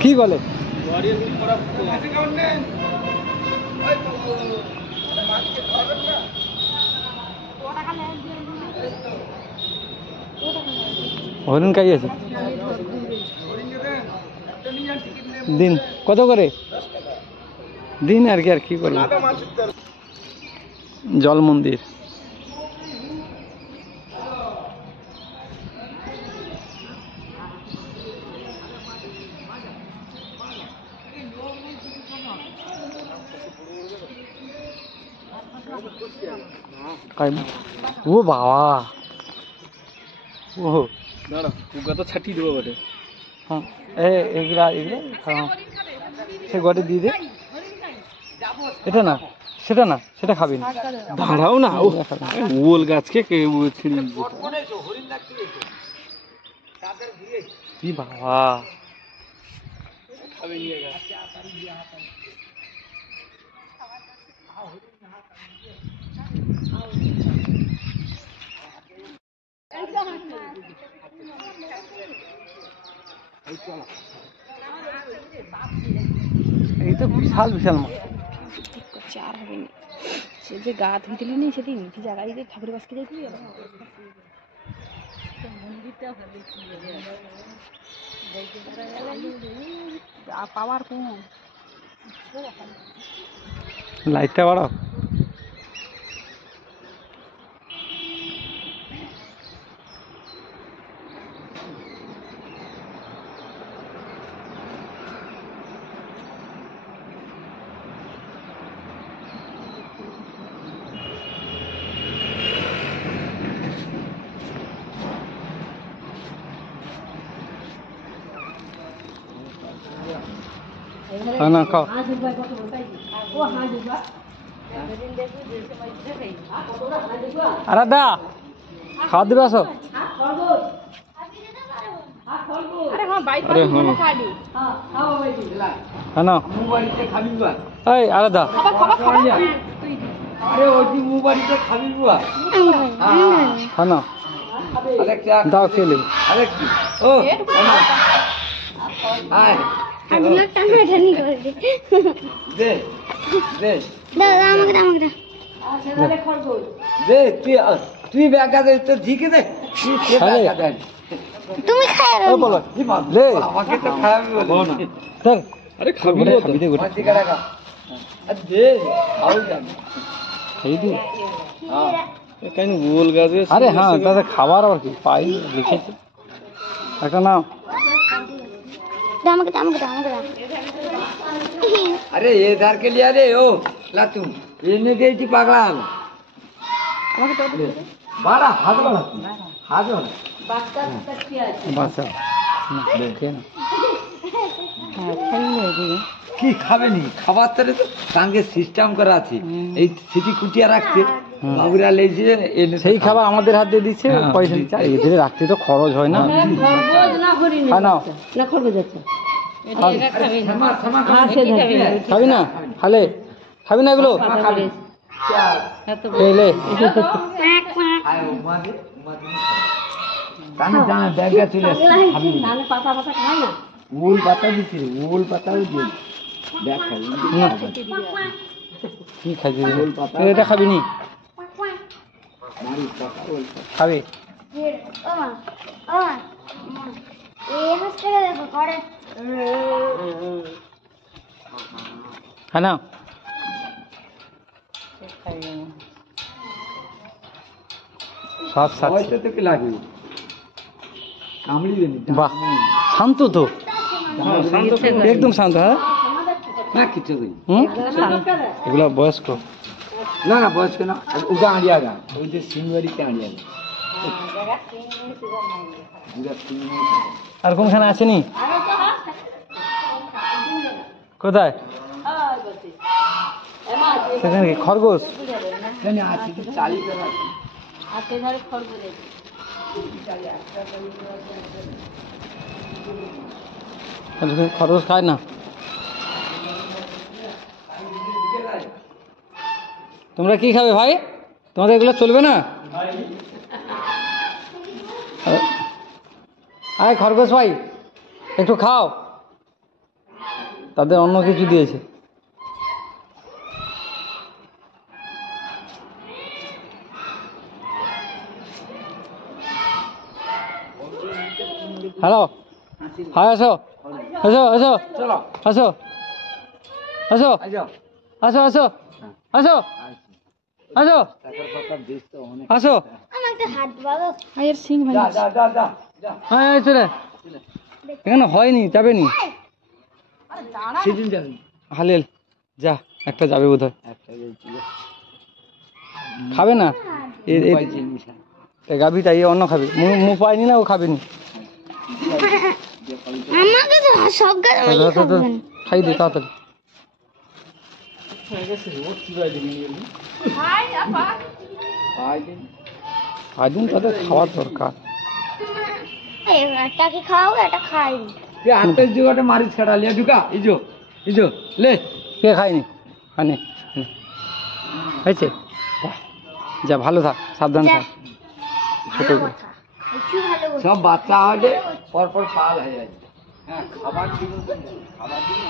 কি বলে হরিণ কাই আছে দিন কত করে দিন আর কি করবো জল মন্দির ও বাবা ও দাঁড়া কুকা তো ছাটিয়ে দেবো বটে হ্যাঁ এগুলা হ্যাঁ সে গটে দিয়ে দে এটা না সেটা খাবি না দাঁড়াও না ওল গাছকে কি বাবা এই তো বিশাল মাছ আর হবে না সে যে গা ধুইতেলি নি সেদিন কি জায়গায় যে ঠাকুরের বাসকে যাইতেলি পাওয়ার কম লাইটটা বাড়াও না খাও আরাদা খাওয়া দিবে আসো এই আরাদা দাও খেলে তুই ব্যাগা দে তো ঠিক দে তুমি খাই বলো লে আমাকে তো খাওয়াবি বলো না আরে খাবি দে গোটা দে খাও যাবে খাই দি কেন গোল গাছে আরে হ্যাঁ তাদের খাবার আর কি পাই লিখেছে একটা নাও अरे ये इधर के लिए अरे ओ लातू ये ने गई थी पागला बड़ा हाथ बड़ा বাচ্চা দেখে না কি খাবে নি খাবার তরে তো সঙ্গে সিস্টেম করা আছে এই সিটি কুটিয়া রাখছে বাবুরা লেছে সেই খাবার আমাদের হাত দিয়ে দিচ্ছে পয়সা দিচ্ছে এদের রাখতে তো খরচ হয় না খাবি না খালে খাবি না এগুলো উল পাতা দিচ্ছি উল পাতাও দিয়ে কি খাইছি এটা খাবি নি খাবি হ্যাঁ না সব সাথে তোকে লাগবে কামড়িবে নি বাহ শান্ত তো একদম শান্ত হ্যাঁ না কিছু এগুলো বয়স্ক না না বয়স্ক না ওটা আড়িয়া গা ওই যে সিংবাড়িতে আড়িয়া গা আর কোনখানে আসেনি কোথায় সেখানে কি খরগোশ খরগোশ খায় না তোমরা কি খাবে ভাই তোমাদের এগুলো চলবে না আয় খরগোশ ভাই একটু খাও তাদের অন্য কিছু দিয়েছে। হ্যালো, হ্যাঁ আসো আসো আসো চলো আসো আসো আইজো আসো আসো আসো আসো টাকার কথা বেশ তো অনেক আসো। আর এর সিং ভাই যা যা যা যা যা হ্যাঁ হ্যাঁ, চলে এখানে হয়নি, যাবে নি সেদিন যাবি হালেল, যা একটা যাবে বোধ হয়। একটা গেছিল খাবে না উপায় জিনিস গাভিটা, ইয়ে অন্য খাবে, মু পায়নি না, ও খাবে নি। আমাকে তো সব গাছ খাই দে তাড়াতাড়ি। আদিন তাদের খাওয়ার দরকার। একটাকে খাওয়াবো, একটা খাইনি। তুই হাতের জোগাটে মারিস কাটালিয়া ঢুকা ইজো ইজো লে কে খায়নি? আনে হয়েছে, বাহ, যা ভালো থাক, সাবধান থাক, ছোট করে। সব বাচ্চা হলে পরপর পাল হয়ে যায়। হ্যাঁ খাবার দিন খাবার দিন